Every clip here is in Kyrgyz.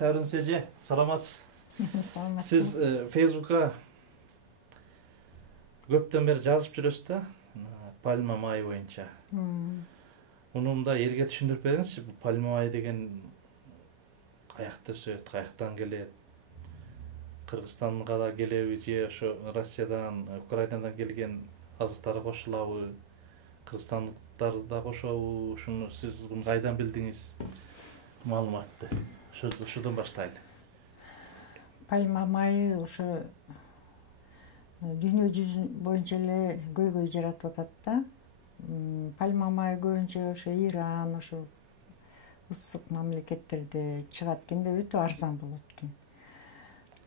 Сәурен Сәже, саламатсыз. Саламатсыз. Сіз Фейсбукка көптен бері жазып жүресіз да, пальма майы бойынша. Оның да елге түсіндіріп беріңізші, бұл пальма майы деген қаяқты өседі, қаяқтан келеді? Қырғызстанға да келеби, же ошо Россиядан, Украинадан келген азықтары қосылабы, қырғызстандықтар да қосабы, шуну сіз bunu қайдан білдіңіз маалыматты? Шудан баштайлы. Пальма майы ошо дүйнө жүзү боюнча эле көйгөй жаратып атат да. Пальма майы көбүнчө ошо Иран, ошо ысык мамлекеттерде чыгат экен да, өтө арзан болот экен.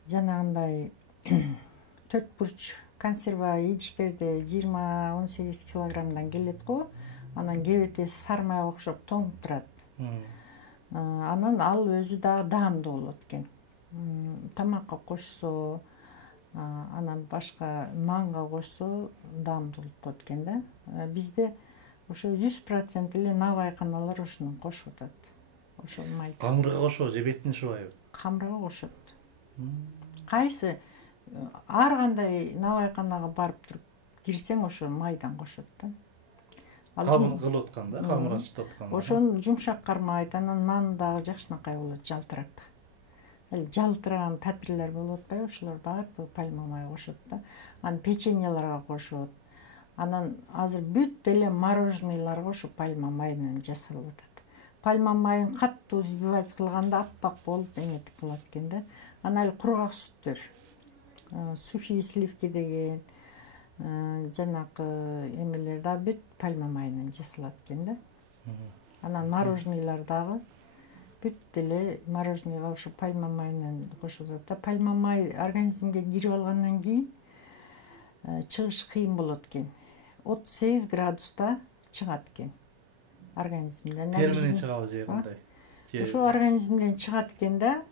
Жанагындай 4 бурч консерва идиштерде 20-18 килограммдан келет го. Анан кебетеси сармайга окшоп тоңуп турат. Анан ал өзү дагы даамдуу болот экен. Тамакка кошсо, анан башка нанга кошсо даамдуу болуп калат экен да. Бизде ошо 100% эле навайканалар ошону кошуп атат. Ошол майды. Камырга кошобу же бетине шубайбы? Камырга кошот. Кайсы ар кандай навайканага барып туруп кирсең ошо майдан кошот да. Камыр кылып атканда, камыр ачып атканда. Ошону жумшак кармайт, анан нан дагы жакшынакай болот, жалтырап. Эле жалтыраган патирлер болуп атпайбы, ошолор баары пальма майы кошот да. Анан печеньелерге кошот. Анан азыр бүт эле мороженыйларга ошо пальма майынан жасалып атат. Пальма майын катуу взбивать кылганда аппак болуп эметип калат экен да. Анан эле кургак сүттөр, сухие сливки деген, жанакы эмелер да бүт пальма майынан жасалат экен да. Анан мороженыйлар дагы бүт эле мороженыйга ошо пальма майынан кошулат да. Пальма май организмге кирип алгандан кийин чыгыш кыйын болот экен. 38 градуста чыгат экен организмден. Термини чыгабы же кандай? Ошо организмден чыгат экен да.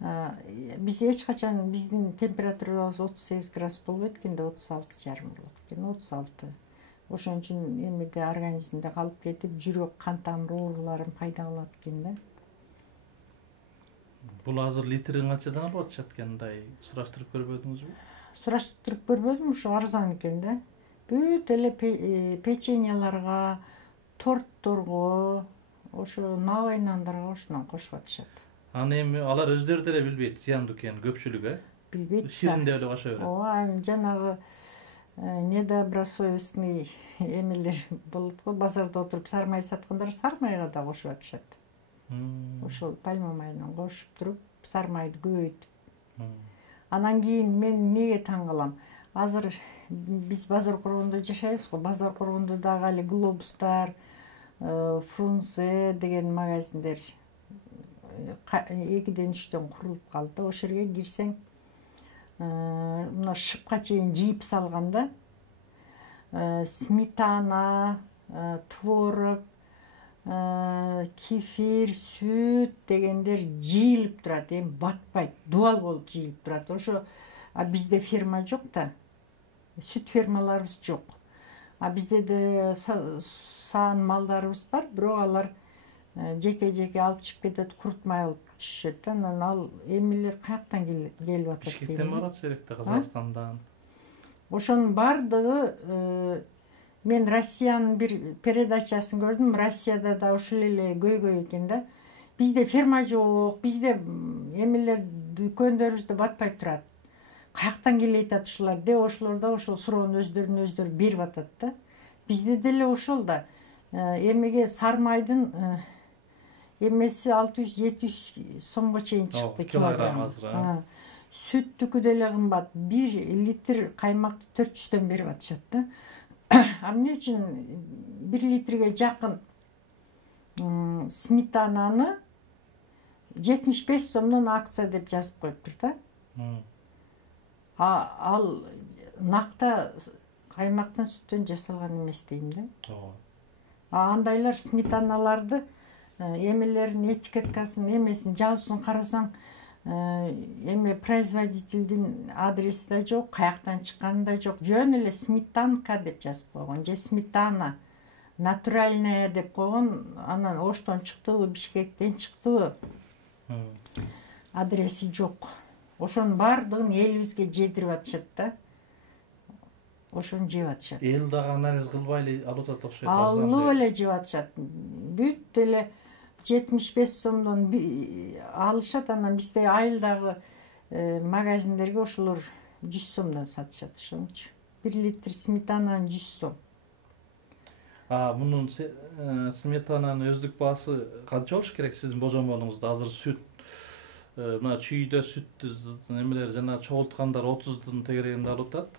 Биз эч качан биздин температурабыз 38 градус болбойт экен да, 36,5 болот экен, 36. Ошон үчүн эмеде организмде калып кетип, жүрөк, кан тамыр ооруларын пайда кылат экен да. Бул азыр литрин канчадан алып атышат экен, мындай сураштырып көрбөдүңүзбү? Сураштырып көрбөдүм, ошо арзан экен да. Бүт эле печеньеларга, тортторго, ошо навай нандарга ошонан кошуп атышат. Аны эми алар өздөрү деле билбейт зыяндуу экенин көпчүлүгү, билбейт. Ширинде эле кошо берет. Ооба, жанагы недобросовестный эмелер болот го, базарда отуруп сармай саткандар сармайга да кошуп атышат. Ошол пальма майынан кошуп туруп, сармайды көбөйтүп. Анан кийин мен эмнеге таң калам? Азыр биз базар коргондо жашайбыз го. Базар коргондо дагы али Глобустар, Фрунзе деген магазиндер 2-3 курулуп калды. Ошол жерге кирсең, мына шыпка чейин жийип салганда, сметана, творог, кефир, сүт дегендер жийилип турат, эми батпайт, дуал болуп жийилип турат. Ошо бизде ферма жок да, сүт фермаларыбыз жок. Бизде де саан малдарыбыз бар, бирок алар жеке-жеке алып чыгып кетет, курутмай алып түшүшөт. Анан ал эмелер каяктан келип атат? Бишкектен барат серекте, Казакстандан. Ошонун бардыгы, мен Россиянын бир передачасын көрдүм. Россияда да ушул эле көйгөй экен да. Бизде ферма жок, бизде эмелер дүкөндөрүбүздө батпай турат. Каяктан келет ушулар де, ошолор да ошол суроону өздөрү берип атат да. Бизде деле ошол да. Эмеге сармайдын эмеси 600-700 сомго чейин чыкты килограмм. Сүттүкү деле кымбат. 1 литр каймакты 400дөн берип атышат да. Эмне үчүн 1 литрге жакын сметананы 75 сомдон акция деп жазып коюптур да. Ал накта каймактан, сүттөн жасалган эмес дейм да. Андайлар сметаналарды эмелерин этикеткасын, эмесин, жазуусун карасаң, эме производительдин адреси да жок, каяктан чыкканы да жок. Жөн эле сметанка деп жазып койгон, же сметана натуральная деп койгон. Анан Оштон чыктыбы, Бишкектен чыктыбы? Адреси жок. Ошонун баардыгын элибизге жетирип атышат да. Ошону жеп атышат. Эл дагы анализ кылбай эле алып атат окшойт. Алып эле жеп атышат. Бүт эле 75 сомдон алышат, анан бизде айылдагы магазиндерге ошолор 100 сомдон сатышат ошончу. 1 литр сметананын 100 сом. Мунун сметананын өздүк баасы канча болуш керек сиздин божомолуңузда? Азыр сүт, мына чүйдө сүт немелер жана чогулткандар 30дун тегерегинде алып атат.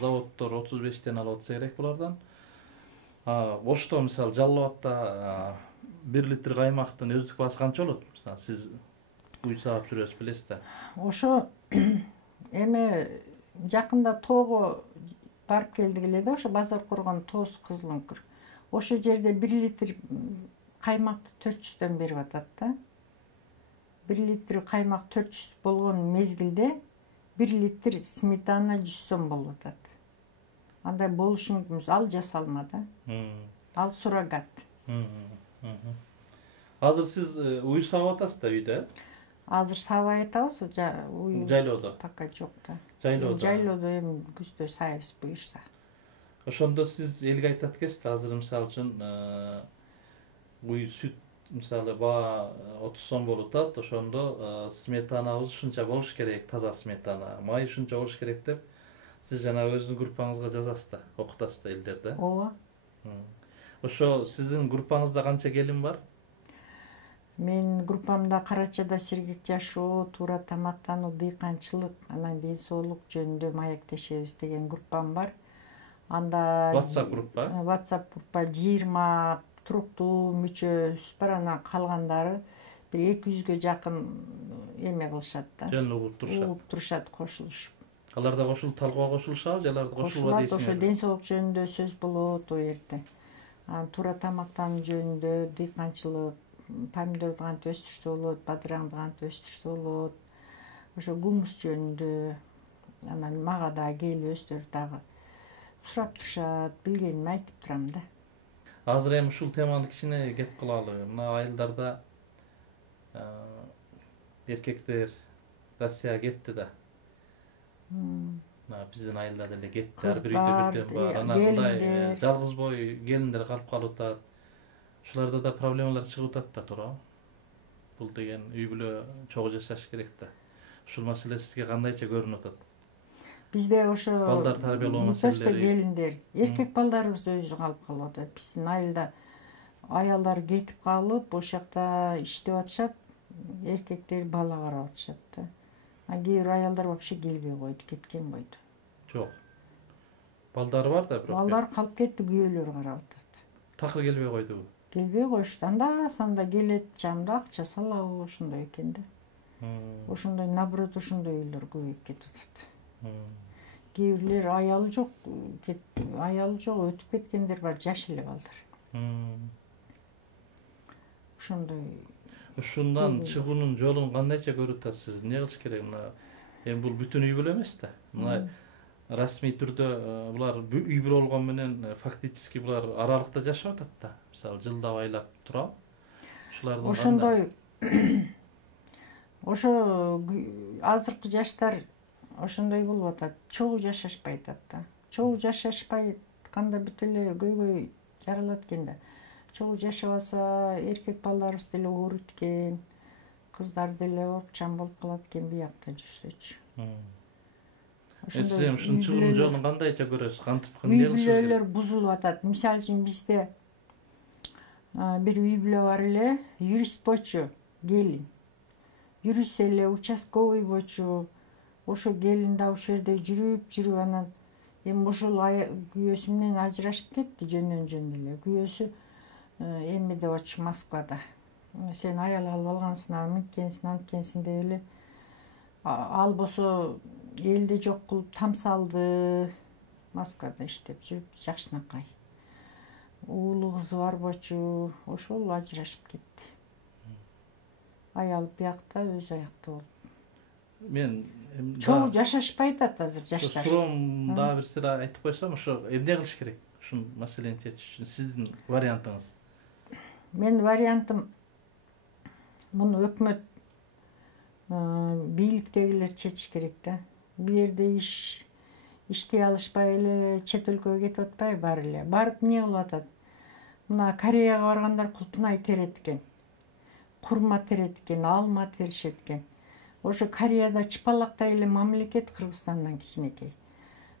Заводдор 35тен алып атса керек булардан. Ошто мисалы Жалал-Абадта 1 литр каймактын өздүк баасы канча болот? Мисалы сиз уй саап жүрөсүз, билесиз да. Ошо эме жакында тоого барып келдик эле да, ошо Базар Коргон тоос Кызыл Үңкүр. Ошо жерде 1 литр каймакты 400дөн берип атат да. 1 литр каймак 400 болгон мезгилде 1 литр сметана 100 сом болуп атат. Андай болушу мүмкүн. Ал жасалма да. Ал суррогат. Азыр сиз уй саап атасыз да үйдө? Азыр саабай атабыз, уй жайлоодо. Пока жок да. Жайлоодо. Жайлоодо эми күздө сайыбыз буюрса. Ошондо сиз элге айтат экенсиз, азыр мисалы үчүн уй сүт мисалы баа 30 сом болуп атат, ошондо сметанабыз ушунча болуш керек, таза сметана, май ушунча болуш керек деп сиз жана өзүңүздүн группаңызга жазасыз да, окутасыз да элдерди. Ооба. Ошо сиздин группаңызда канча келин бар? Мен группамда Карачада сергек жашоо, туура тамактануу, дыйканчылык, анан ден соолук жөнүндө маектешебиз деген группам бар. Анда WhatsApp группа? WhatsApp группа 20 туруктуу мүчөбүз бар, анан калгандары бир 200гө жакын эме кылышат да. Жөн угуп турушат. Угуп турушат, кошулушуп. Алар да кошулуп талкууга кошулушабы же алар кошулбайбы дейсиңер? Ошо ден соолук жөнүндө сөз болот о жерде. Туура тамактануу жөнүндө, дыйканчылык, помидорду кантип өстүрсө болот, бадыраңды кантип өстүрсө болот, ошо гумус жөнүндө, анан мага да келип өздөрү дагы сурап турушат, билгенимди айтып турам да. Азыр эми ушул теманы кичине кеп кылалы. Мына айылдарда эркектер Россияга кетти да. Биздин айылда деле кетти, ар бир үйдө бирден бар. Анан мындай жалгыз бой келиндер калып калып атат. Ушуларда да проблемалар чыгып атат да, туура. Бул деген үй бүлө чогуу жашаш керек да. Ушул маселе сизге кандайча көрүнүп атат? Бизде ошо балдар тарбиялоо маселелери, келиндер, эркек балдарыбыз өзү калып калып атат. Биздин айылда аялдар кетип калып, ошол жакта иштеп атышат, эркектер бала карап атышат да. Кээ бир аялдар вообще келбей койду, кеткен койду. Жок. Балдары бар да, бирок. Балдар калып кетти, күйөөлөрү карап атат. Такыр келбей койдубу? Келбей коюшту. Анда-санда келет, жамда акча салабы, ошондой экен да. Ошондой, наоборот, ошондой үйлөр көбөйүп кетип атат. Кээ бирлер аялы жок, өтүп кеткендер бар, жаш эле балдар. Ошондой. Ушундан чыгуунун жолун кандайча көрүп атасыз? Эмне кылыш керек? Мына эми бул бүтүн үй бүлө эмес да. Мына расмий түрдө булар үй бүлө болгон менен фактически булар аралыкта жашап атат да. Мисалы жылдап айлап турабы? Ушулардын ошондой ошо азыркы жаштар ошондой болуп атат. Чогуу жашашпай атат да. Чогуу жашашпай атканда бүт эле көйгөй жаралат экен да. Чогуу жашабаса эркек балдарыбыз деле ооруйт экен, кыздар деле орукчан болуп калат экен биякта жүрсөчү. Сиз ушунун чыгуунун жолун кандайча көрөсүз? Кантип үй бүлөлөр бузулуп атат. Мисалы үчүн бизде бир үй бүлө бар эле, юрист болчу келин. Юрист эле, участковый болчу. Ошо келин да ошол жерде жүрүп анан эми ошол күйөөсү менен ажырашып кетти жөндөн эле. Күйөөсү эмеде болчу, Москвада. Сен аял алып алгансың, анткенсиң деп эле. Ал болсо элде жок кылып тамсалды. Москвада иштеп жүрүп, жакшынакай. Уулу кызы бар болчу, ошол ажырашып кетти. Аял биякта, өзү аякта болду. Мен чогуу жашашпай атат азыр жаштар. Суром дагы бир сыйра айтып койсом, ошо эмне кылыш керек? Ушул маселени чечиш үчүн сиздин вариантыңыз? Менин вариантым муну өкмөт бийликтегилер чечиш керек да. Бу жерде иштей алышпай эле чет өлкөгө кетип атпайбы баары эле. Барып эмне кылып атат? Мына Кореяга баргандар кулпунай терет экен. Курма терет экен, алма теришет экен. Ошо Кореяда чыпалактай эле мамлекет, Кыргызстандан кичинекей.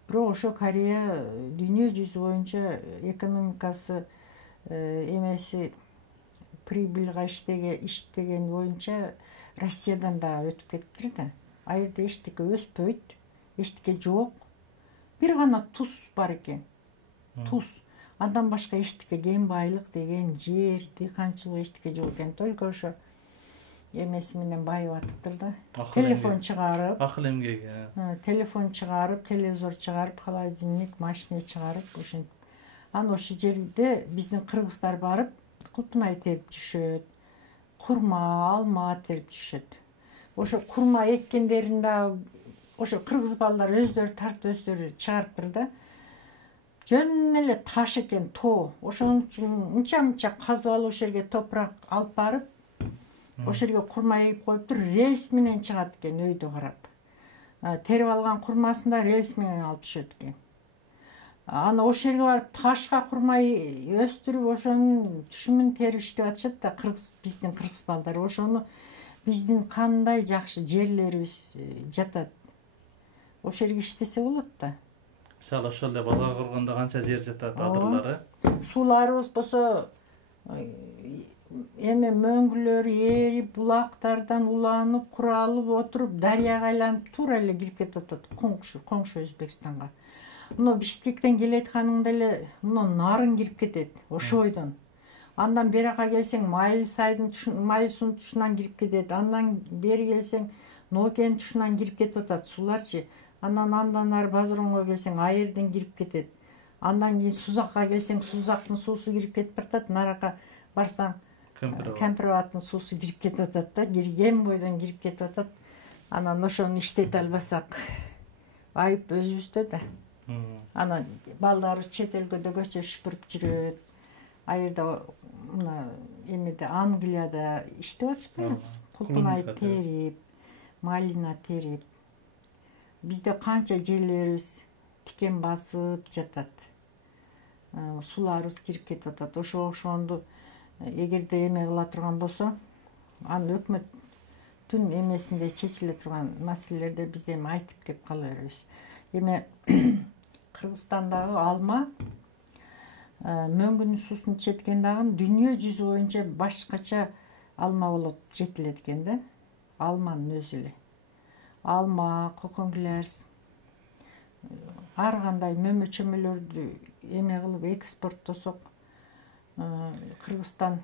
Бирок ошо Корея дүйнө жүзү боюнча экономикасы эмеси прибыльга иштеген боюнча Россиядан да өтүп кетиптир да. А жерде эчтеке өспөйт, эчтеке жок. Бир гана туз бар экен. Туз. Андан башка эчтеке кен байлык деген жер, дыйканчылык эчтеке жок экен. Только ошо эмеси менен байып атыптыр да. Телефон чыгарып, акыл эмгеги. Телефон чыгарып, телевизор чыгарып, холодильник, машина чыгарып, ошентип. Аны ошо жерде биздин кыргыздар барып, кулпунай терип жүрүшөт. Курма, алма терип жүрүшөт. Ошо курма эккендерин да ошо кыргыз балдар өздөрү тартып, өздөрү чыгарыптыр да. Жөн эле таш экен, тоо. Ошон үчүн мынча казып алып ошо жерге топурак алып барып, ошо жерге курма эгип коюптур, рельс менен чыгат экен өйдө карап. Терип алган курмасын да рельс менен алып түшөт экен. Аны ошо жерге барып ташка курма өстүрүп, ошонун түшүмүн терип иштеп атышат да, биздин кыргыз балдары. Ошону биздин кандай жакшы жерлерибиз жатат. Ошо жерге иштесе болот да. Мисалы ошол эле балга курганда канча жер жатат, адырлары. Сууларыбыз болсо эме мөңгүлөр эрип, булактардан уланып, куралып отуруп, дарыяга айланып туура эле кирип кетип атат коңшу Өзбекстанга. Мына Бишкектен келеатканың деле мына нарын кирип кетет, ошо бойдон. Андан бери жака келсең Майылсуунун тушунан кирип кетет. Андан бери келсең Ноокенин тушунан кирип кетип атат сууларчы. Андан ары Базыронго келсең Айырден кирип кетет. Андан кийин Сузакка келсең Сузактын суусу кирип кетип баратат. Нарака барсаң Кемпироваттын суусу кирип кетип атат да. Кирген бойдон кирип кетип атат. Анан ошону иштете албасак айып өзүбүздө да. Анан балдарыбыз чет өлкөдө көчө шүпүрүп жүрөт. Айырда мына эмеде Англияда иштеп атышпайбы? Кулпунай терип, малина терип. Бизде канча жерлерибиз тикен басып жатат. Сууларыбыз кирип кетип атат. Ошондо эгерде эме кыла турган болсо, аны өкмөттүн эмесинде чечиле турган маселелерди биз эми айтып кеп кала беребиз. Эме Кыргызстандагы алма мөңгүнүн суусун ичет дагы дүйнө жүзү боюнча башкача алма болот, жетилет экен да. Алманын өзү эле. Алма, коконглерс, ар кандай мөмө-чөмөлөрдү эме кылып экспорттосок, Кыргызстан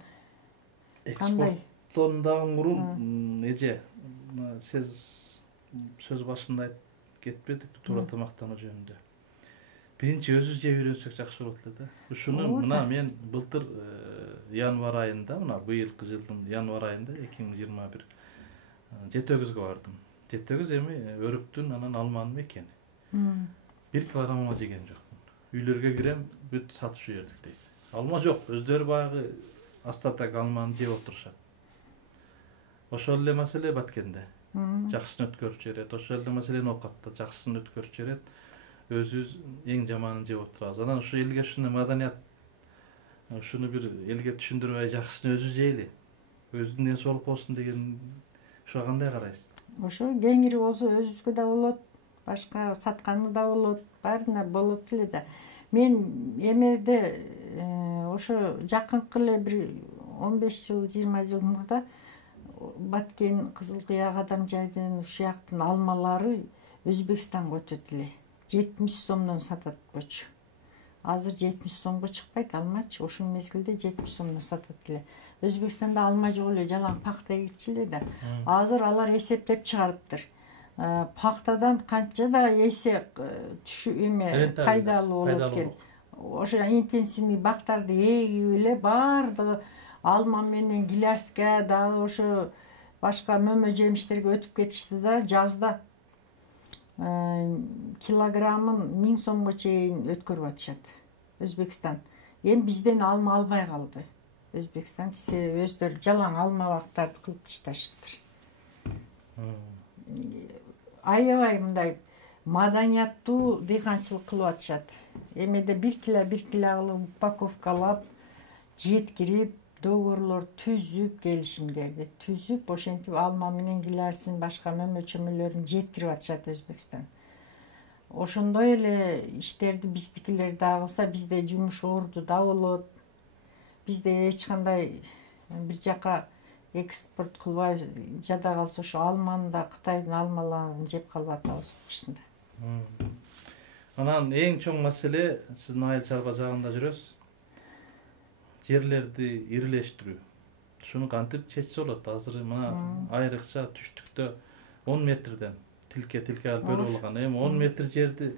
кандай? Экспорттондан мурун эже, сиз сөз башында айтып кетпедик туура тамактануу жөнүндө. Биринчи өзүбүз жеп үйрөнсөк жакшы болот эле да. Ушуну мына мен былтыр январь айында, мына быйылкы жылдын январь айында 2021 Жетөгүзгө бардым. Жетөгүз эми өрүктүн анан алманын мекени. 1 килограмм жеген жокмун. Үйлөргө кирем, бүт сатып жибердик дейт. Алма жок, өздөрү баягы астатак алманы жеп отурушат. Ошол эле маселе Баткенде. Жакшысын өткөрүп жиберет. Ошол эле маселе Ноокатта жакшысын өткөрүп жиберет. Өзүбүз эң жаманын жеп отурабыз. Анан ушу элге ушуну маданият, ушуну бир элге түшүндүрбөй жакшысын өзү жейли. Өзүнүн ден соолук болсун деген ушуга кандай карайсыз? Ошо кеңири болсо өзүбүзгө да болот, башка сатканы да болот, баарына болот эле да. Мен эмеде ошо жакынкы эле бир 15 жыл, 20 жыл мурда Баткен, Кызылкыя, Кадамжайдын ушуяктын алмалары Өзбекстанга өтөт эле. 70 сомдон сатат көчү. Азыр 70 сомго чыкпайт алмачы. Ошол мезгилде 70 сомдон сатат эле. Өзбекстанда алма жок эле, жалаң пакта эгичи эле да. Азыр алар эсептеп чыгарыптыр. Пактадан канча да эсе эме пайдалуу болот экен. Ошо интенсивный бактарды эгип эле баардыгы алма менен гиляска дагы ошо башка мөмө жемиштерге өтүп кетишти да, жазда килограммын 1000 сомго чейин өткөрүп атышат Өзбекстан. Эми бизден алма албай калды. Өзбекстан себеби өздөрү жалаң алма бактарды кылып ташташыптыр. аябай мындай маданияттуу дыйканчылык кылып атышат. Эмеде бир кило кылып упаковкалап, жеткирип, доогорлор түзүп, келишимдерди түзүп, ошентип алма менен гилярсын, башка мөмө-чөмөлөрүн жеткирип атышат Өзбекстан. Ошондой эле иштерди биздикилер да кылса, бизде жумуш орду да болот. Бизде эч кандай бир жака экспорт кылбайбыз. Жада калса ошо алманы да Кытайдын алмаларын жеп калып атабыз кышында. Анан эң чоң маселе, сиздин айыл чарба жагында жүрөсүз. Жерлерди ирилештирүү. Шуну кантип чечсе болот? Азыр мына айрыкча түштүктө 10 метрден тилке алып бөлүп алган. Эми 10 метр жерди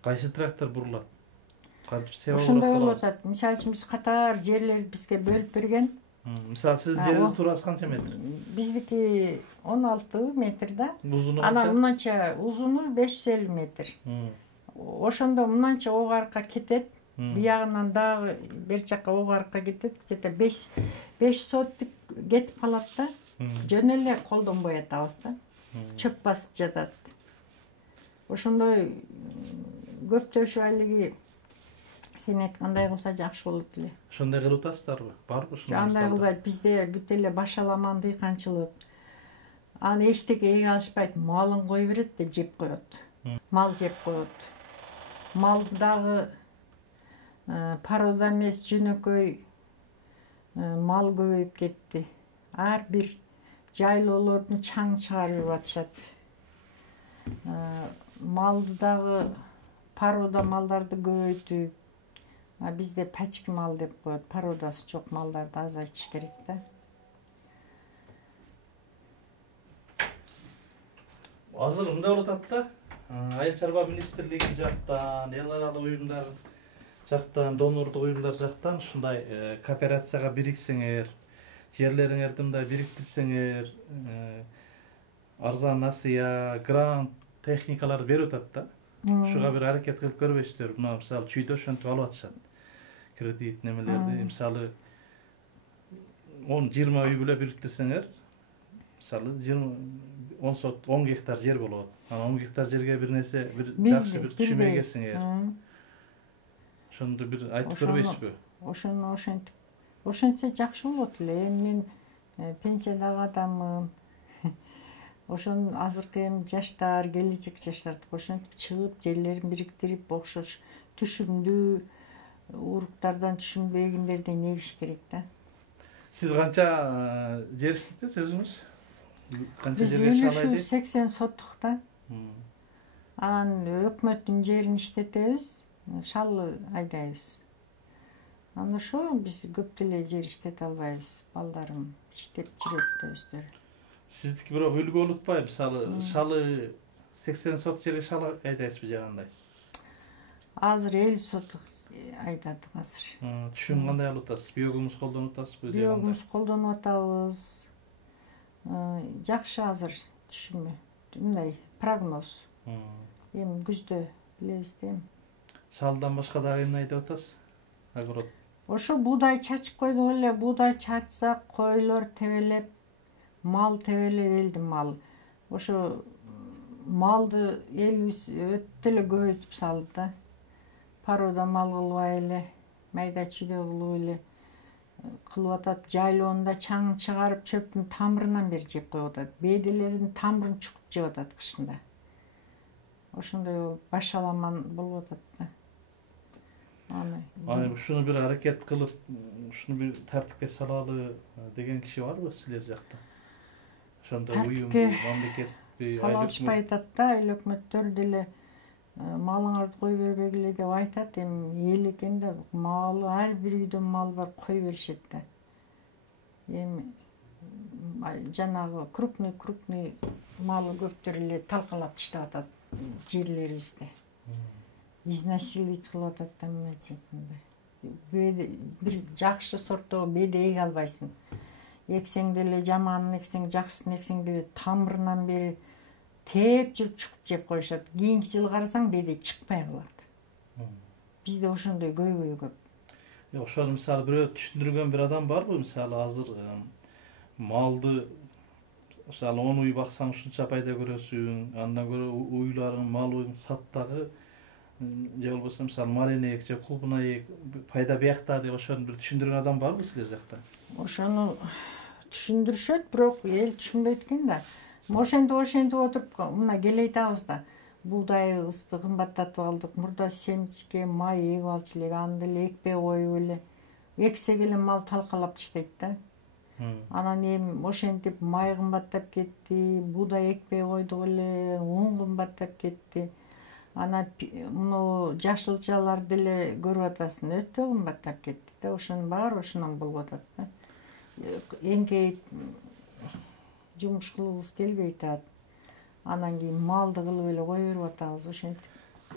кайсы трактор бурулат? Кантип себеп Ошондой болуп атат. Мисалы үчүн биз катар жерлерди бизге бөлүп берген. Мисалы сиздин жериңиз туурасы канча метр? Биздики 16 метр да. Узуну Анан канча? мынанча узуну 550 метр. Ошондо мынанча ого арка кетет. Биягынан дагы бер жака ого арка кетет. Где-то 5 соттук кетип калат да. Жөн эле колдонбой атабыз да. Чөп басып жатат. Ошондой көптөшүп алиги сен айткандай кылса жакшы болот эле. Ошондой кылып атасыздарбы? Барбы ошондой? Андай кылбайт. Бизде бүт эле башаламан дыйканчылык. Аны эчтеке эге алышпайт. Малын кое берет да жеп коет. Мал жеп коет. Мал дагы парода эмес, жөнөкөй мал көбөйүп кетти. Ар бир жайлоолордун чаң чыгарып атышат. Малды дагы парода малдарды көбөйтүп, бизде пачки мал деп коет. Пародасы жок малдарды азайтыш керек да. Азыр мындай болуп атат да. Айыл чарба министрлиги жактан, эл аралык уюмдар жактан, донорлук уюмдар жактан ушундай кооперацияга бириксеңер, жерлериңерди мындай бириктирсеңер, арзан насыя, грант, техникаларды берип атат да. Ушуга бир аракет кылып көрбөйсүздөр? Мына мисалы чүйдө ошентип алып атышат. Кредит немелерди, мисалы 10-20 үй бүлө бириктирсеңер, мисалы 10 гектар жер болот. Анан 10 гектар жерге бир нерсе, бир жакшы бир түшүм эгесиңер. Ошондо бир айтып көрбөйсүзбү? Ошону ошентсе жакшы болот эле. Мен пенсиядагы адаммын. Ошон азыркы эми жаштар, келечек жаштарды ошентип чыгып, жерлерин бириктирип, окшош түшүмдүү уруктардан түшүмдүү эгиндерден эгиш керек да. Сиз канча жер иштетесиз өзүңүз? Канча жерге шалайды? 80 соттук да. Анан өкмөттүн жерин иштетебиз, шалы айдайбыз. Анан ошо биз көп деле жер иштете албайбыз. Балдарым иштеп жүрөт да өздөрү. Сиздики бирок үлгү болуп атпайбы? Мисалы шалы 80 сот жерге шалы айдайсызбы же кандай? Азыр 50 сотук айдадык азыр. Түшүм кандай алып атасыз? Биогумус колдонуп атасызбы же кандай? Биогумус колдонуп атабыз. Жакшы азыр түшүмү. Мындай прогноз. Эми күздө билебиз да эми. Шалдан башка дагы эмне айдап атасыз? Огород. Ошо буудай чачып койдук эле. Буудай чачсак, койлор тебелеп, мал тебелеп, элдин малы. Ошо малды элибиз өтө эле көбөйтүп салды да. Парода мал кылбай эле, майда чүйдө кылып эле кылып атат. Жайлоонда чаң чыгарып, чөптүн тамырынан бери жеп коюп атат. Беделердин тамырын чукуп жеп атат кышында. Ошондой башаламан болуп атат да. Аны ушуну бир аракет кылып, ушуну бир тартипке салалы деген киши барбы силер жакта? Ошондой уюм, мамлекетти сала алышпай атат да, эл өкмөттөр деле малыңарды кой бербегиле деп айтат. Эми эл экен да, малы ар бир үйдө мал бар, кой беришет да. Эми жанагы крупный малы көптөр эле талкалап таштап атат жерлерибизде. Изнасиловать кылып атат да мындай. Бир жакшы сорттогу беде эге албайсың. Эксең деле жаманын эксең, жакшысын эксең деле тамырынан бери теп жүрүп чукуп жеп коюшат. Кийинки жылы карасаң беде чыкпай калат. Бизде ошондой көйгөй көп. Ошону мисалы бирөө түшүндүргөн бир адам барбы? Мисалы азыр малды Mesela 10 uy baksan uşunça payda görösüň, andan göre uylaryň, malyň satdagı je bolbosam misal marine ekçe klubuna payda beýakda diýip oşonu bir düşündürgen adam barmy sizler jakda? Oşonu düşündürüşöt, birok el düşünbeyt eken da. Ошентип отуруп мына келейtabыз da. Buğdayыбызды кымбаттатып алдык. Мурда семчке, май эгип алчу элек, аны деле экпей коюп эле. Эксек эле мал талкалап таштайт да. Анан эми ошентип май кымбаттап кетти, buğday экпей койдук эле, un кымбаттап кетти. Ана муну жашылчалар деле көрүп атасың, өтө кымбаттап кетти да. Ошонун баары ошондон болуп атат да. Эңкейип жумуш кылгыбыз келбей атат. Анан кийин малды кылып эле кое берип атабыз ошентип.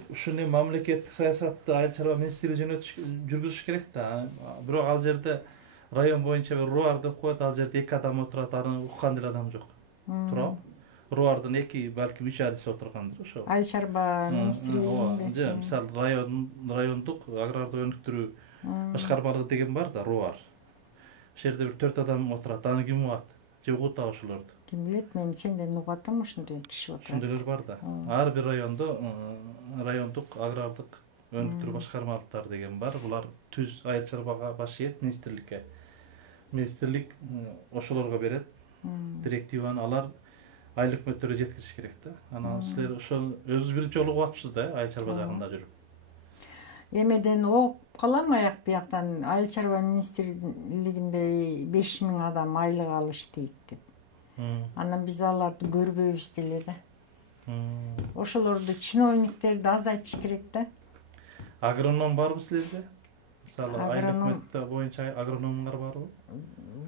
Ушуну мамлекеттик саясатты айыл чарба министрлиги жүргүзүш керек да. Бирок ал жерде район боюнча бир руар деп коет, ал жерде 2 адам отурат, аны уккан деле адам жок. Туурабы? Руардын 2, балким 3 адиси отургандыр ошо. Айыл чарба министрлигинде. Же, мисалы райондук аграрды өнүктүрүү башкармалыгы деген бар да, руар. Ошол жерде бир 4 адам отурат, аны ким угат? Же угута ошолорду? Ким билет, мен сенден угатам ошондой киши отурат. Ошондойлор бар да. Ар бир райондук агрардык өнүктүрүү башкармалыктар деген бар. Булар түз айыл чарбага баш ийет министрликке. Министрлик ошолорго берет. Директиваны алар айыл өкмөттөргө жеткириш керек да. Анан силер ошол өзүбүз биринчи жолу угатыпсыз да, айыл чарба жагында жүрүп. Эмеден окуп калам аяк бияктан айыл чарба министрлигинде 5000 адам айлык алып иштейт деп. Анан биз аларды көрбөйбүз деле да. Ошолорду чиновниктерди азайтыш керек да. Агроном барбы силерде? Мисалы айыл өкмөттө боюнча агрономдор барбы?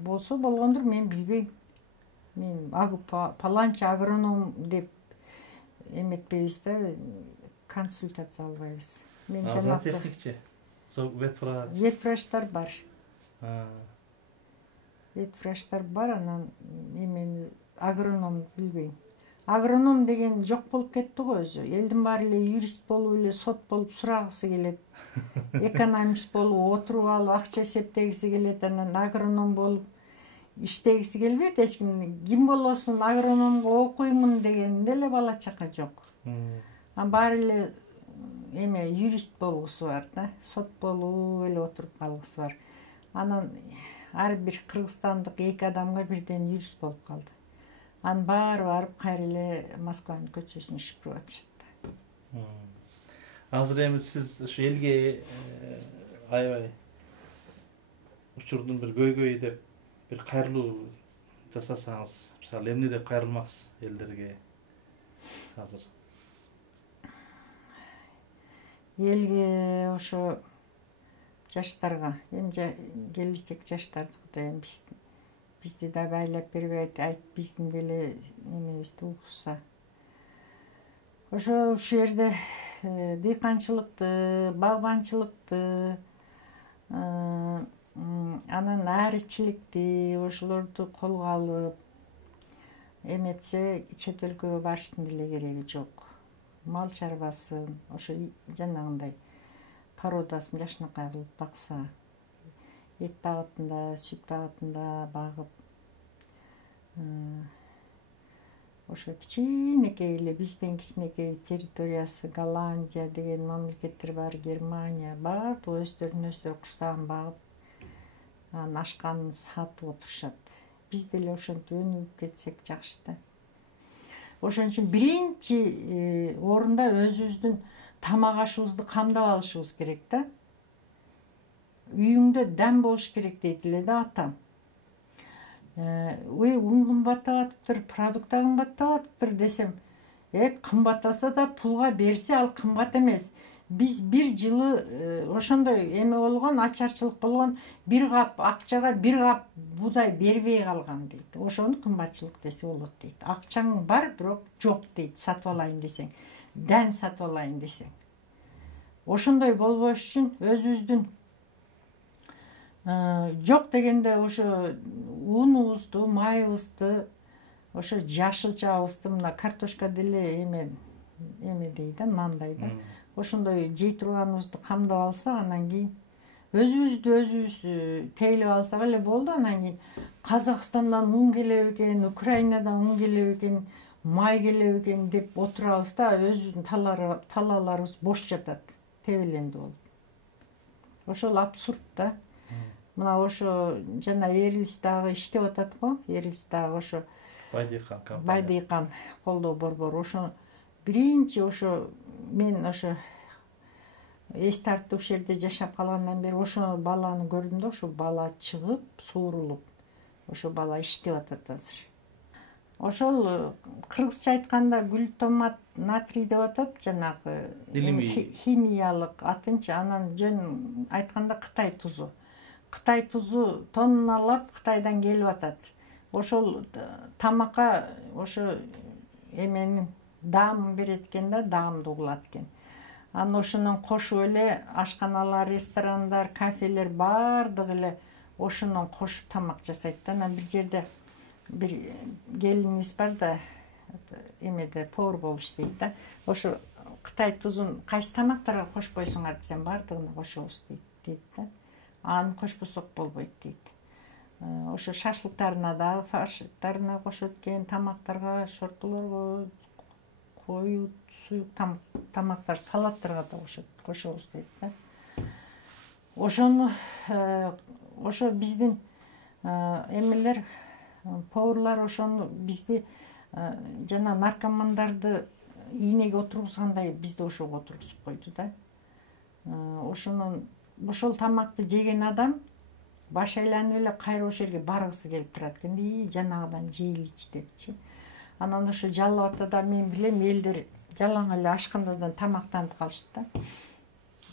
Болсо болгондур, мен билбейм. Мен паланча агроном деп эметпейбиз да, консультация албайбыз. Мен жанагы техникчи. Ветвраштар бар. Ветвраштар бар, анан эмени агроном билбейм. Агроном деген жок болуп кетти го өзү. Элдин баары эле юрист болуп эле, сот болуп сурагысы келет. Экономист болуп, отуруп алып акча эсептегиси келет, анан агроном болуп иштегиси келбейт эч ким. Ким болосун агрономго окуймун деген деле бала чака жок. Анан баары эле эме юрист болгусу бар да, сот болуп эле отуруп калгысы бар. Анан ар бир кыргызстандык 2 адамга бирден юрист болуп калды. Анын баары барып кайра эле Москванын көчөсүн шыпырып атышат. Азыр эми сиз ушу элге аябай учурдун бир көйгөйү деп бир кайрылуу жасасаңыз, мисалы эмне деп кайрылмаксыз элдерге азыр? Элге ошо жаштарга, эми келечек жаштардыкы да эми бизди да байлап бербейт, айт биздин деле эмебизди укса. Ошо ушул жерде дыйканчылыкты, багбанчылыкты, анан наричиликти ошолорду колго алып эметсе чет өлкөгө барыштын деле кереги жок. Мал чарбасын, ошо жанагындай породасын жакшынакай кылып бакса, эт багытында, сүт багытында багып, ошо кичинекей эле бизден кичинекей территориясы Голландия деген мамлекеттер бар, Германия бар, өздөрүнүн өздөрү курсагын багып, анан ашканын сатып отурушат. Биз деле ошентип өнүгүп кетсек жакшы да. Ошон үчүн биринчи орунда өзүбүздүн тамак ашыбызды камдап алышыбыз керек да. Үйүңдө дәм болуш керек дейт эле да атам. Un кымбаттап атыптыр, продукт кымбаттап атыптыр десем, кымбаттаса да пулга берсе ал кымбат эмес. Биз бир жылы ошондой эме болгон, ачарчылык болгон, бир кап акчага бир кап будай бербей калган дейт. Ошону кымбатчылык десе болот дейт. Акчаң бар, бирок жок дейт, сатып алайын десең, дән сатып алайын десең. Ошондой болбош үчүн өзүбүздүн жок дегенде ошо унубузду, майыбызды, ошо жашылчабызды, мына картошка деле эме дейт да, нандай да. Ошондой жей турганыбызды камдап алсак, анан кийин өзүбүздү өзүбүз тейлеп алсак эле болду. Анан кийин Казакстандан un келеби экен, Украинадан un келеби экен, май келеби экен деп отурабыз да, өзүбүздүн талааларыбыз бош жатат, тебеленди болуп. Ошол абсурд да. Мына ошо жана Эрилис дагы иштеп атат го. Эрилис дагы ошо Байдыйкан компания. Байдыйкан колдоо борбору. Ошо биринчи ошо мен ошо эс тартып ошол жерде жашап калгандан бери ошо баланы көрдүм да, ошо бала чыгып, суурулуп, ошо бала иштеп атат азыр. Ошол кыргызча айтканда глутамат натрий деп атат, жанагы химиялык атынчы. Анан жөн айтканда Кытай тузу. Кытай тузу тонналап Кытайдан келип атат. Ошол тамакка ошо эменин даамын берет экен да, даамды угулат экен. Анан ошонун кошуп эле ашканалар, ресторандар, кафелер бардыгы эле ошонун кошуп тамак жасайт да. Анан бир жерде бир келинибиз бар да, эмеде повар болуп иштейт да. Ошо Кытай тузун кайсы тамактарга кошпойсуңар десем, бардыгына кошобуз дейт да. Аны кошпосок болбойт дейт. Ошо шашлыктарына да, фарштарына кошот экен, тамактарга, шорпулорго, коюу, суюк тамактар, салаттарга да кошобуз дейт да. Ошону ошо биздин эмелер, поварлар ошону бизди жана наркомандарды ийнеге отургузгандай бизди ошого отургузуп койду да. Ошол тамакты жеген адам баш айланып эле кайра ошол жерге баргысы келип турат экен. Жанагыдан жейличи депчи. Анан ошо жалап атат да, мен билем элдер жалаң эле ашканадан тамактанып калышты да.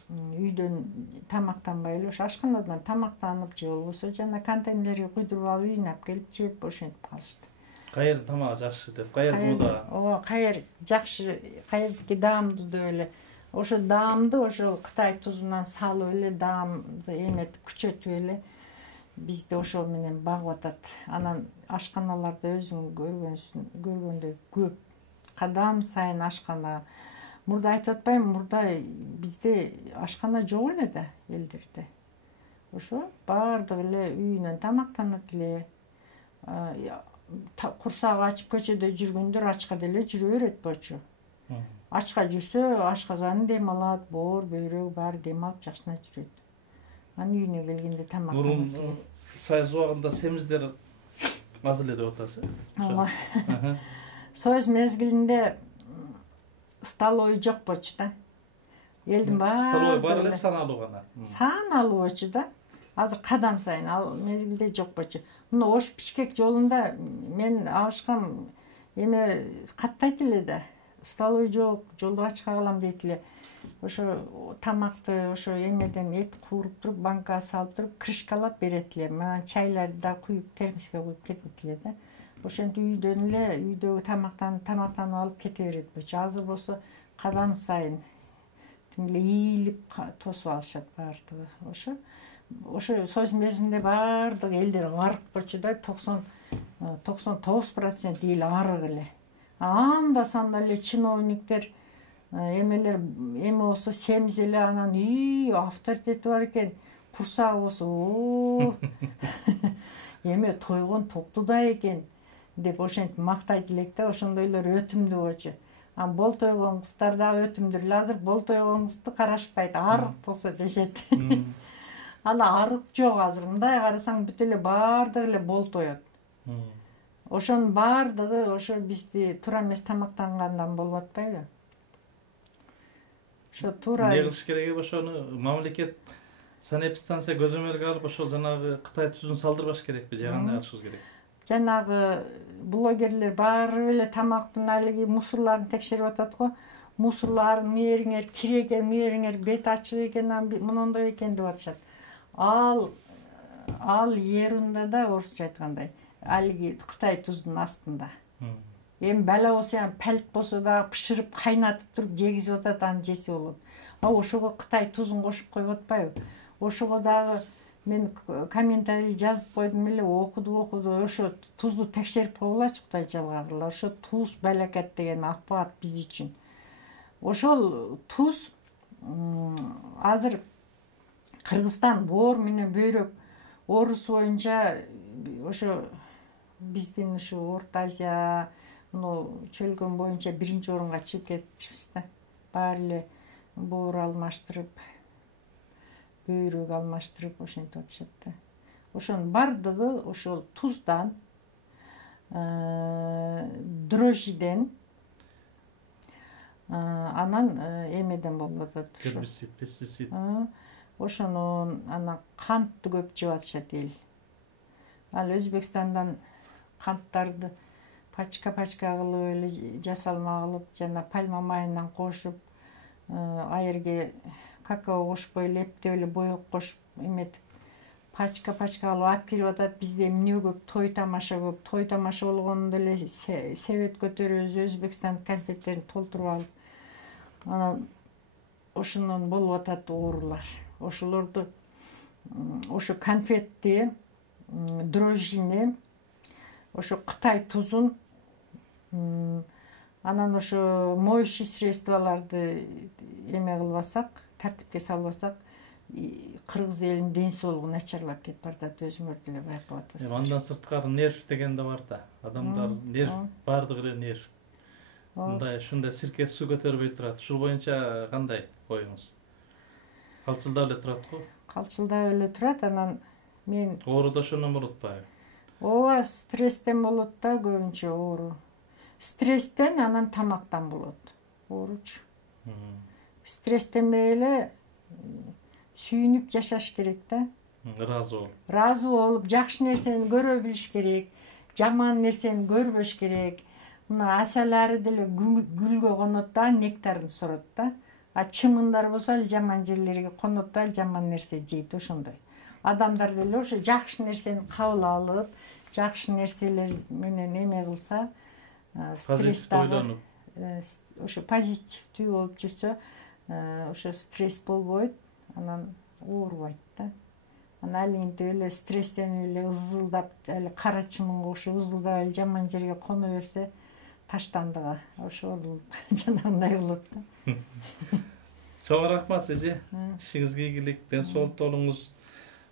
Үйдөн тамактанбай эле ошо ашканадан тамактанып же болбосо жана контейнерге куйдуруп алып үйүнө алып келип жеп ошентип калышты. Кайер тамагы жакшы деп, кайер буда. Ооба, кайер жакшы, кайердики даамдуу деп эле. Ошо даамды ошол Кытай тузунан салып эле даамды эметип күчөтүп эле бизди ошол менен багып атат. Анан ашканаларда өзүң көргөндөй көп. Кадам сайын ашкана. Мурда айтып атпаймынбы, мурда бизде ашкана жок эле да элдерде. Ошо бардыгы эле үйүнөн тамактанат эле. Курсагы ачып көчөдө жүргөндөр ачка деле жүрө берет болчу. Ачка жүрсө ашказаны дем алат, боор, бөйрөгү баары дем алып жакшына жүрөт. Анан үйүнө келгенде тамактанат эле. Союз убагында семиздер аз эле деп атасыз. Ооба. Союз мезгилинде столовый жок болчу да. Элдин баары столовый бар эле, саналуу гана. Саналуу болчу да. Азыр кадам сайын ал мезгилде жок болчу. Мына Ош Бишкек жолунда мен алышкам эме каттайт эле да. Столовый жок, жолду ачка кылам дейт эле. Ошо тамакты ошо эмеден эт кууруп туруп, банкага салып туруп, крышкалап берет эле. Мына чайларды да куюп, термоско куюп кетет эле да. Ошентип үйдөн эле, үйдөгү тамактанып алып кете берет болчу. Азыр болсо кадам сайын тим эле ийилип тосуп алышат баардыгы. Ошо союз мезгилинде баардык элдер арык болчу да, 99% эл арык эле. Анда санда эле чиновниктер, эмелер, эме болсо семиз эле, анан авторитети бар экен, курсагы болсо эме тойгон токтуда экен деп ошентип мактайт элек да. Ошондойлор өтүмдүү болчу. Анан бол тойгон кыздар дагы өтүмдүү эле. Азыр бол тойгон кызды карашпайт, арык болсо дешет. Ана арык жок азыр. Мындай карасаң бүт эле баардыгы эле бол тоет. Ошонун баардыгы ошо бизди туура эмес тамактангандан болуп атпайбы? Ошо туура эмне кылыш керек? Ошону мамлекет санэпидстанция көзөмөлгө алып ошол жанагы Кытай тузун салдырбаш керекпи же кандай кылышыбыз керек? Жанагы блогерлер баары эле тамактын алиги мусорларын текшерип атат го. Мусорларын мээриңер кире экен, мээриңер бет ачык экен, мындай экен деп атышат. Ал ерунда да, орусча айткандай, алиги Кытай тузунун астында. Эми бала болсо, палт болсо да бышырып кайнатып туруп жегизип атат, аны жесе болот. Ошого Кытай тузун кошуп коюп атпайбы? Ошого дагы мен комментарий жазып койдум эле, окуду. Ошо тузду текшерип койгулачы, Кудай жалгагыла. Ошо туз балакат деген акпаат биз үчүн. Ошол туз азыр Кыргызстан боор менен бөйрөк оорусу боюнча ошо биздин ушу Орто Азия чөлгөн боюнча биринчи орунга чыгып кетиппиз да. Баары эле боор алмаштырып, бөйрөк алмаштырып ошентип атышат да. Ошонун бардыгы ошол туздан, дрожжиден, анан эмеден болуп атат. Гербицид, пестицид. Ошону анан кантты көп жеп атышат эл. Ал Өзбекстандан канттарды пачка кылып эле жасалма кылып, жана пальма майынан кошуп, аерге какао кошпой эле эптеп эле боек кошуп эметип пачка кылып алып келип атат. Бизде эмне көп, той тамаша көп. Той тамаша болгондо эле себет көтөрөбүз, Өзбекстан конфеттерин толтуруп алып. Анан ошондон болуп атат оорулар. Ошолорду ошо конфетти, дрожжини, ошо Кытай тузун, анан ошо моющий средстволорду эме кылбасак, тартипке салбасак, кыргыз элинин ден соолугу начарлап кетип баратат, өзүңөр деле байкап атасыздар. Андан сырткары нерв деген да бар да. Адамдар нерв, бардыгы эле нерв. Мындай ушундай сирке суу көтөрбөй турат. Ушул боюнча кандай оюңуз? Калчылдап эле турат го? Калчылдап эле турат, анан мен оору да ошондон болуп атпайбы? ооба, стресстен болот да көбүнчө оору. Стресстен, анан тамактан болот ооручу. Стресстенбей эле сүйүнүп жашаш керек да. Ыраазы болуп. Ыраазы болуп, жакшы нерсени көрө билиш керек, жаман нерсени көрбөш керек. Мына асалары деле гүлгө конот да, нектарын сорот да. А чымындар болсо эле жаман жерлерге конот да, жаман нерсе жейт, ошондой. Адамдар деле ошо жакшы нерсени кабыл алып, жакшы нерселер менен эме кылса, стресстагы ошо позитивдүү болуп жүрсө, ошо стресс болбойт, анан оорубайт да. Анан алинтип эле стресстенип эле ызылдап, эле кара чымынга окшоп ызылдап эле жаман жерге коно берсе, таштандыга ошол жанагындай болот да. Чоң рахмат эже. Ишиңизге ийгилик, ден соолук болуңуз.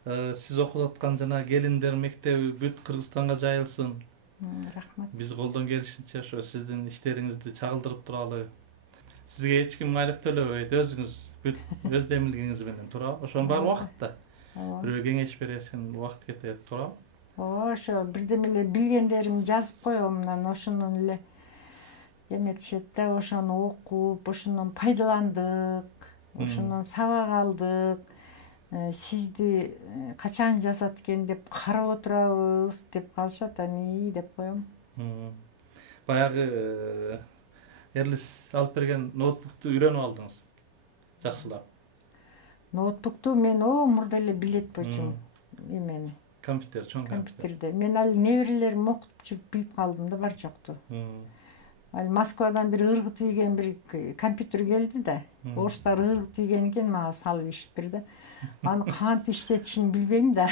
Сиз окуп аткан жана келиндер мектеби бүт Кыргызстанга жайылсын. Рахмат. Биз колдон келишинче ошо сиздин иштериңизди чагылдырып туралы. Сизге эч ким айлык төлөбөйт, өзүңүз бүт өз демилгиңиз менен туурабы? Ошонун баары убакытта. Бирөө кеңеш бересин, убакыт кетет, туурабы? Ооба, ошо бирдеме эле билгендеримди жазып коем, анан ошондон эле эметишет да, ошону окуп, ошондон пайдаландык, ошондон сабак алдык. Сизди качан жазат экен деп карап отурабыз деп калышат, ани деп коем. Баягы Эрлис алып берген ноутбукту үйрөнүп алдыңыз. Жакшылап. Ноутбукту мен мурда эле билет болчумун эмени. Компьютер, чоң компьютерде. Мен ал неберелерим окуп жүрүп билип калдым да, бар жокту. Ал Москвадан бир ыргыт ийген бир компьютер келди да. Орустар ыргыт ийген экен, мага салып ишип берди. Аны кантип иштетишин билбейм да.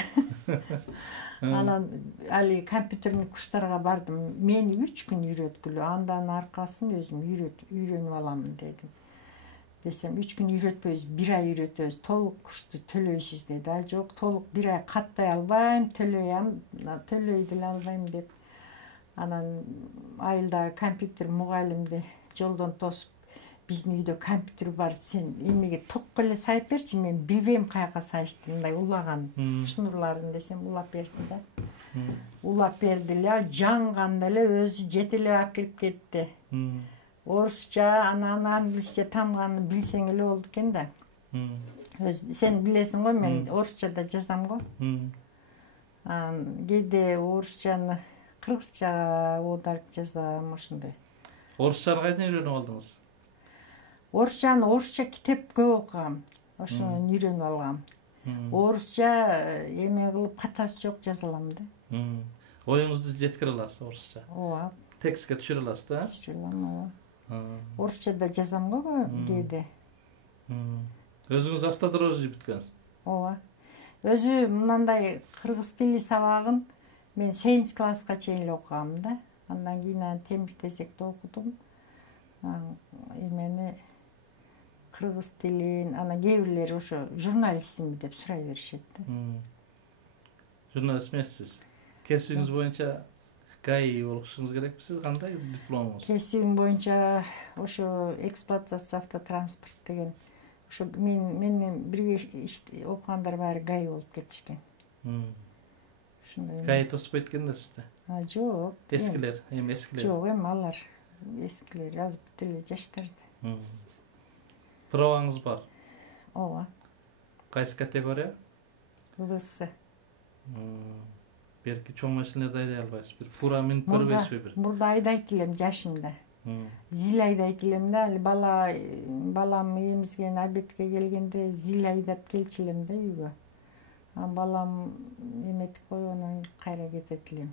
Анан али компьютерный курстарга бардым. Мени 3 күн үйрөткүлө, андан аркасын өзүм үйрөнүп аламын дедим. Десем 3 күн үйрөтпөйбүз, 1 ай үйрөтөбүз, толук курсту төлөйсүз деди. А жок, толук 1 ай каттай албайм, төлөй деле албайм деп. Анан айылдагы компьютер мугалимди жолдон тосуп, биздин үйдө компьютер бар, сен эмеге токко эле сайып берчи, мен билбейм каяка сайышты, мындай улаган шнурларын десем, улап берди да. Улап берди эле, жанганда эле өзү жете эле алып келип кетти. Орусча, анан билсе, тамганы билсең эле болду экен да. Сен билесиң го, мен орусчада жазам го. Кээде орусчаны кыргызчага оодарып жазам, ошондой. Орусчаны кайдан үйрөнүп алдыңыз? Орусчаны орусча китеп көп окугам. Ошондон үйрөнүп алгам. Орусча эме кылып катасы жок жаза алам да. Оюңузду жеткире аласыз орусча? Ооба. Текстке түшүрө аласыз да? Түшүрө алам, ооба. Орусчада жазам го кээде. Өзүңүз автодрожжи бүткөнсүз? Ооба. Өзү мындай кыргыз тили сабагын мен 8 класска чейин эле окугам да. Андан кийин темир тезекте окудум. Эмени кыргыз тилин, анан кээ бирлери ошо журналистсиңби деп сурай беришет да. Журналист эмессиз? Kesibиңиз боюнча ГАИ болушуңуз керекпи? Сиз кандай дипломуңуз? Кесибим боюнча ошо эксплуатация автотранспорт деген ошо менен бирге окугандар баары ГАИ болуп кетишкен. Ушундай. ГАИ тосуп кеткен да сизди? Жок. Эскилер, эскилер. Жок, алар эскилер жазып бүт эле жаштарды. Пробаңыз бар? Ооба. Кайсы категория? ВС. Берки чоң машиналарды айдай албайсыз. Бир фура минип көрбөйсүзбү бир? Мурда айдайт элем жашымда. Зил айдайт элем да, али балам эмизген обедке келгенде зил айдап келчү элем да үйгө. Балам эметип койгондон кайра кетет элем.